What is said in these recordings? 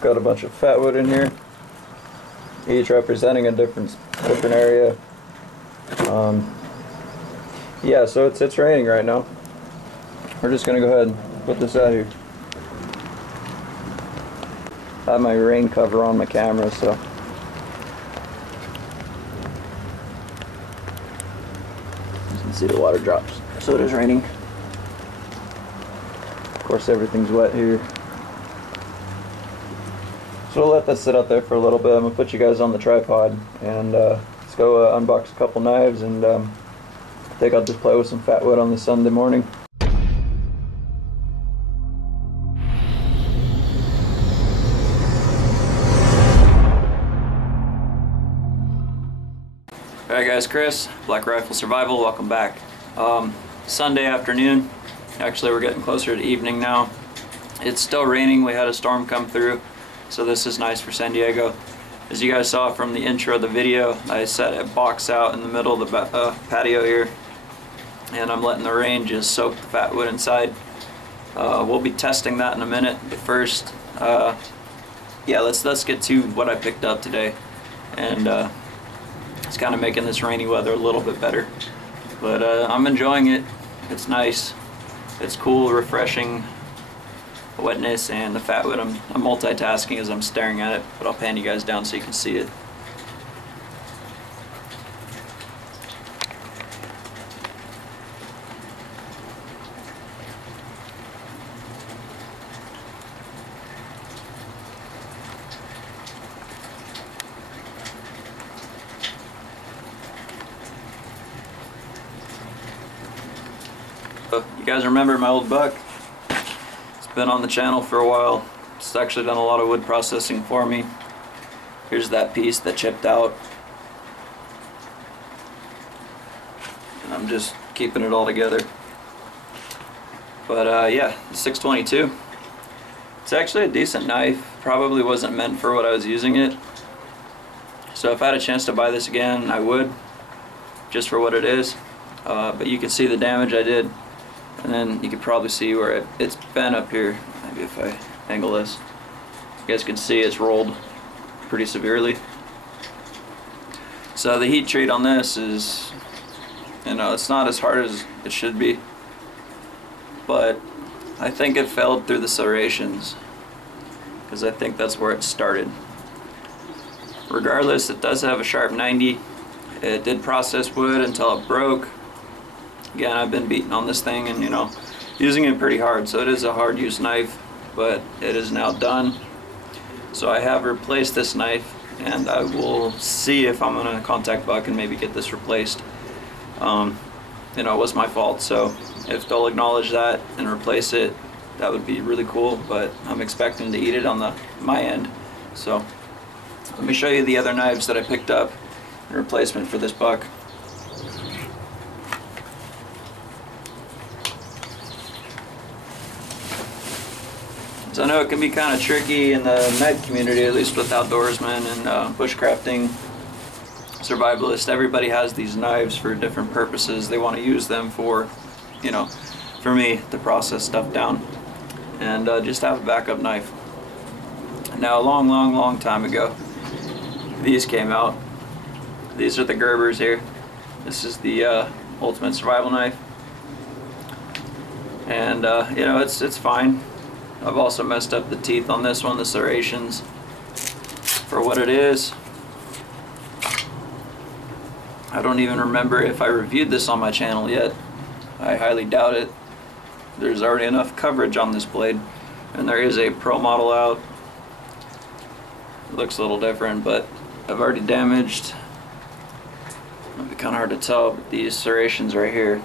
Got a bunch of fatwood in here, each representing a different area. Yeah, so it's raining right now. We're just gonna go ahead and put this out here. I have my rain cover on my camera, so you can see the water drops. So it is raining. Of course, everything's wet here. So we'll let that sit out there for a little bit. I'm gonna put you guys on the tripod and let's go unbox a couple knives, and I think I'll just play with some fatwood on this Sunday morning. Alright guys, Chris, BlackRifle Survival, welcome back. Sunday afternoon, actually we're getting closer to evening now. It's still raining, we had a storm come through, so this is nice for San Diego. As you guys saw from the intro of the video, I set a box out in the middle of the patio here, and I'm letting the rain just soak the fatwood inside. We'll be testing that in a minute, but first, yeah, let's get to what I picked up today, and it's kind of making this rainy weather a little bit better. But I'm enjoying it. It's nice. It's cool, refreshing, wetness, and the fatwood. I'm multitasking as I'm staring at it, but I'll pan you guys down so you can see it. You guys remember my old buck? It's been on the channel for a while. It's actually done a lot of wood processing for me. Here's that piece that chipped out. And I'm just keeping it all together. But yeah, 622. It's actually a decent knife. Probably wasn't meant for what I was using it. So if I had a chance to buy this again, I would. Just for what it is. But you can see the damage I did. And then you can probably see where it's bent up here. Maybe if I angle this. You guys can see it's rolled pretty severely. So the heat treat on this is, you know, it's not as hard as it should be. But I think it failed through the serrations, because I think that's where it started. Regardless, it does have a sharp 90. It did process wood until it broke. Again, I've been beating on this thing and, you know, using it pretty hard, so it is a hard use knife, but it is now done. So I have replaced this knife, and I will see if I'm gonna contact Buck and maybe get this replaced. You know, it was my fault, so if they'll acknowledge that and replace it, that would be really cool, but I'm expecting to eat it on my end. So let me show you the other knives that I picked up in replacement for this buck. So I know it can be kind of tricky in the knife community, at least with outdoorsmen and bushcrafting survivalists. Everybody has these knives for different purposes. They want to use them for, you know, for me, to process stuff down and just have a backup knife. Now, a long time ago, these came out. These are the Gerbers here. This is the ultimate survival knife, and you know, it's fine. I've also messed up the teeth on this one, the serrations, for what it is. I don't even remember if I reviewed this on my channel yet. I highly doubt it. There's already enough coverage on this blade, and there is a pro model out. It looks a little different, but I've already damaged, it'll be kind of hard to tell, but these serrations right here,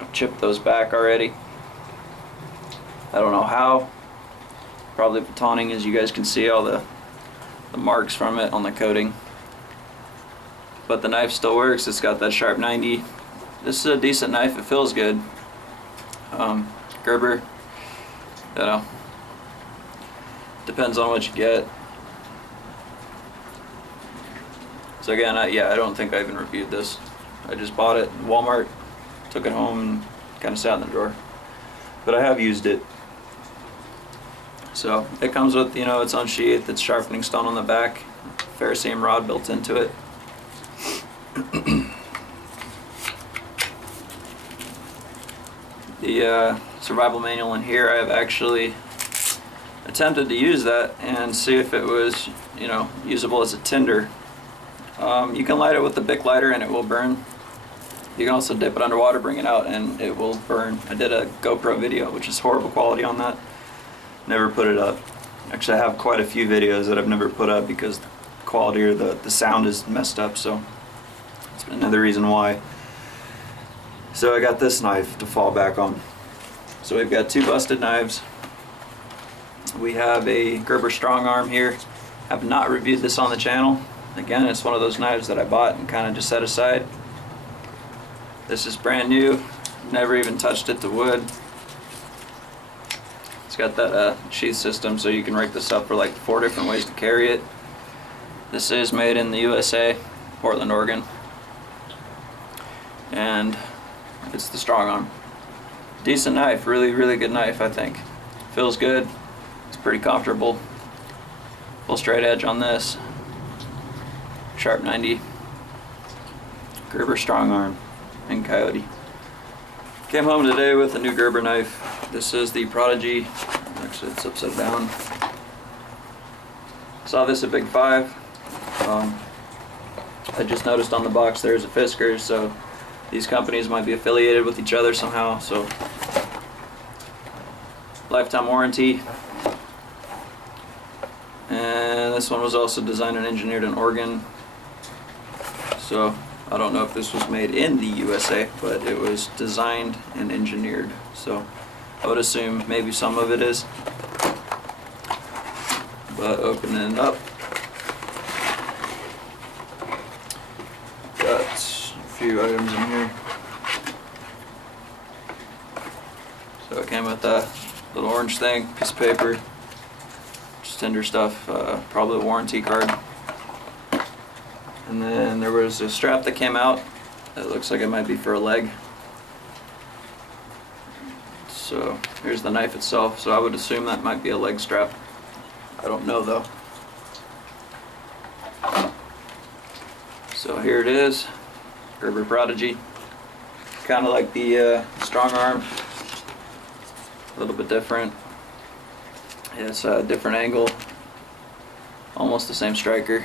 I've chipped those back already. I don't know how, probably batoning, as you guys can see all the marks from it on the coating. But the knife still works. It's got that sharp 90. This is a decent knife, it feels good. Gerber, you know, depends on what you get. So again, I don't think I even reviewed this. I just bought it at Walmart, took it home, and kind of sat in the drawer. But I have used it. So it comes with, you know, its own sheath, its sharpening stone on the back, ferrocerium rod built into it. The survival manual in here, I have actually attempted to use that and see if it was, you know, usable as a tinder. You can light it with the Bic lighter and it will burn. You can also dip it underwater, bring it out, and it will burn. I did a GoPro video, which is horrible quality on that. Never put it up. Actually, I have quite a few videos that I've never put up because the quality or the sound is messed up, so it's another reason why. So I got this knife to fall back on. So we've got 2 busted knives. We have a Gerber Strongarm here. I have not reviewed this on the channel. Again, it's one of those knives that I bought and kind of just set aside. This is brand new. Never even touched it to wood. It's got that sheath system, so you can rig this up for like 4 different ways to carry it. This is made in the USA, Portland, Oregon. And it's the Strongarm. Decent knife, really good knife, I think. Feels good. It's pretty comfortable. Full straight edge on this. Sharp 90. Gerber Strongarm and Coyote. Came home today with a new Gerber knife. This is the Prodigy. Actually, it's upside down. Saw this at Big 5. I just noticed on the box there's a Fiskars, so these companies might be affiliated with each other somehow. So lifetime warranty. And this one was also designed and engineered in Oregon. So I don't know if this was made in the USA, but it was designed and engineered. So I would assume maybe some of it is. But opening it up, got a few items in here. So it came with that little orange thing, piece of paper, just tender stuff, probably a warranty card. And then there was a strap that came out. It looks like it might be for a leg. So here's the knife itself. So I would assume that might be a leg strap. I don't know though. So here it is, Gerber Prodigy. Kind of like the Strongarm, a little bit different. It's a different angle, almost the same striker.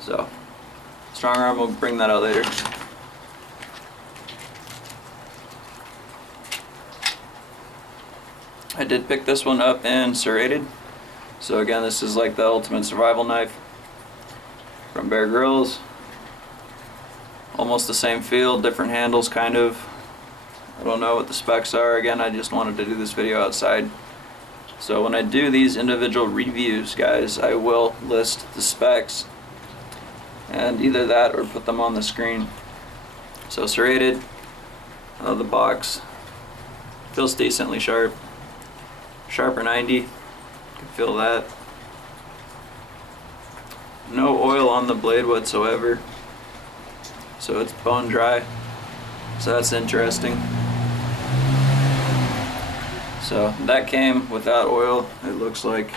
So, Strongarm, we'll bring that out later. I did pick this one up in serrated. So again, this is like the ultimate survival knife from Bear Grylls. Almost the same feel, different handles kind of. I don't know what the specs are. Again, I just wanted to do this video outside. So when I do these individual reviews, guys, I will list the specs and either that or put them on the screen. So serrated, out of the box, feels decently sharp. Sharper 90, you can feel that. No oil on the blade whatsoever, so it's bone dry, so that's interesting. So that came without oil, it looks like.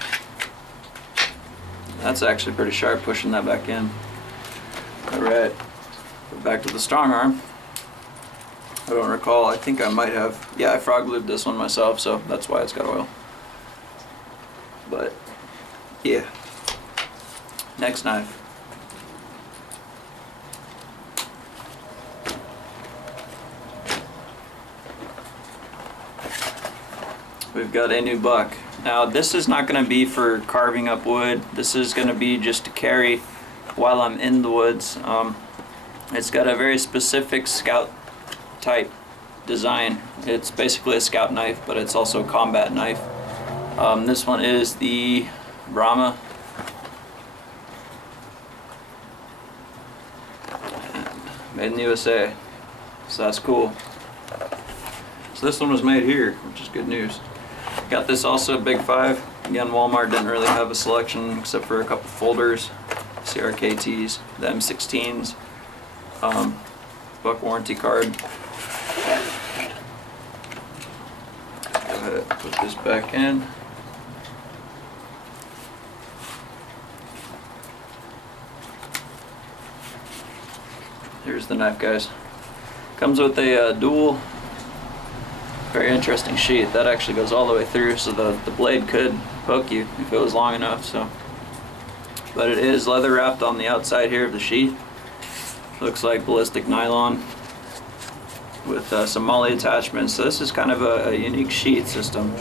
That's actually pretty sharp, pushing that back in. Alright, back to the Strongarm. I don't recall, I think I might have, yeah, I frog lubed this one myself, so that's why it's got oil. But, yeah. Next knife. We've got a new buck. Now this is not going to be for carving up wood. This is going to be just to carry while I'm in the woods. It's got a very specific scout type design. It's basically a scout knife, but it's also a combat knife. This one is the Brahma. Made in the USA, so that's cool. So this one was made here, which is good news. Got this also at Big 5. Again, Walmart didn't really have a selection except for a couple folders, CRKTs, the M16s, buck warranty card. ahead and put this back in. Here's the knife, guys. Comes with a dual, very interesting sheath that actually goes all the way through, so the blade could poke you if it was long enough. So, but it is leather wrapped on the outside here of the sheath. Looks like ballistic nylon with some MOLLE attachments. So this is kind of a unique sheath system.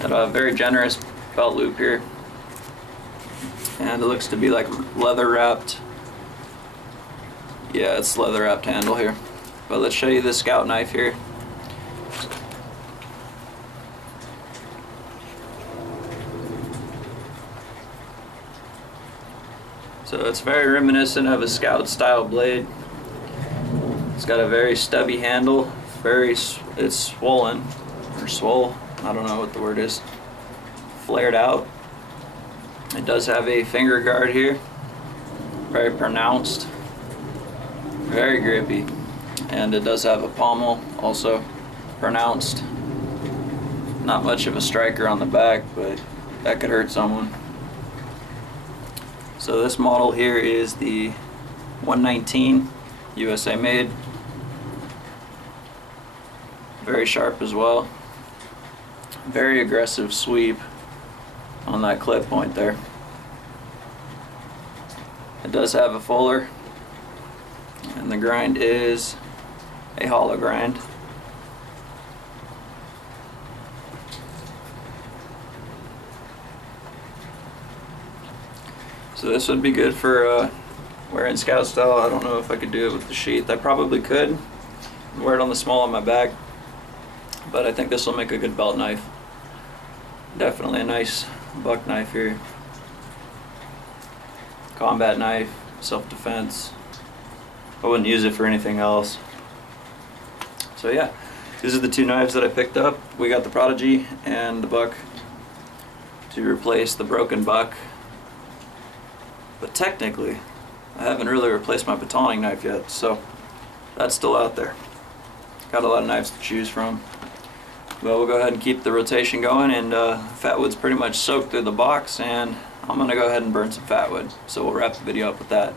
Got a very generous belt loop here, and it looks to be like leather wrapped. Yeah, it's leather wrapped handle here. But let's show you the Scout knife here. So it's very reminiscent of a Scout style blade. It's got a very stubby handle, it's swollen, or swole, I don't know what the word is, flared out. It does have a finger guard here, very pronounced, very grippy, and it does have a pommel, also pronounced. Not much of a striker on the back, but that could hurt someone. So this model here is the 119, USA made. Very sharp as well. Very aggressive sweep on that clip point there. It does have a fuller, and the grind is a hollow grind. So this would be good for wearing Scout style. I don't know if I could do it with the sheath. I probably could wear it on the small of my bag, but I think this will make a good belt knife. Definitely a nice buck knife here. Combat knife, self-defense. I wouldn't use it for anything else. So yeah, these are the two knives that I picked up. We got the Prodigy and the buck to replace the broken buck. But technically, I haven't really replaced my batoning knife yet, so that's still out there. Got a lot of knives to choose from. But we'll go ahead and keep the rotation going, and Fatwood's pretty much soaked through the box, and I'm gonna go ahead and burn some Fatwood. So we'll wrap the video up with that.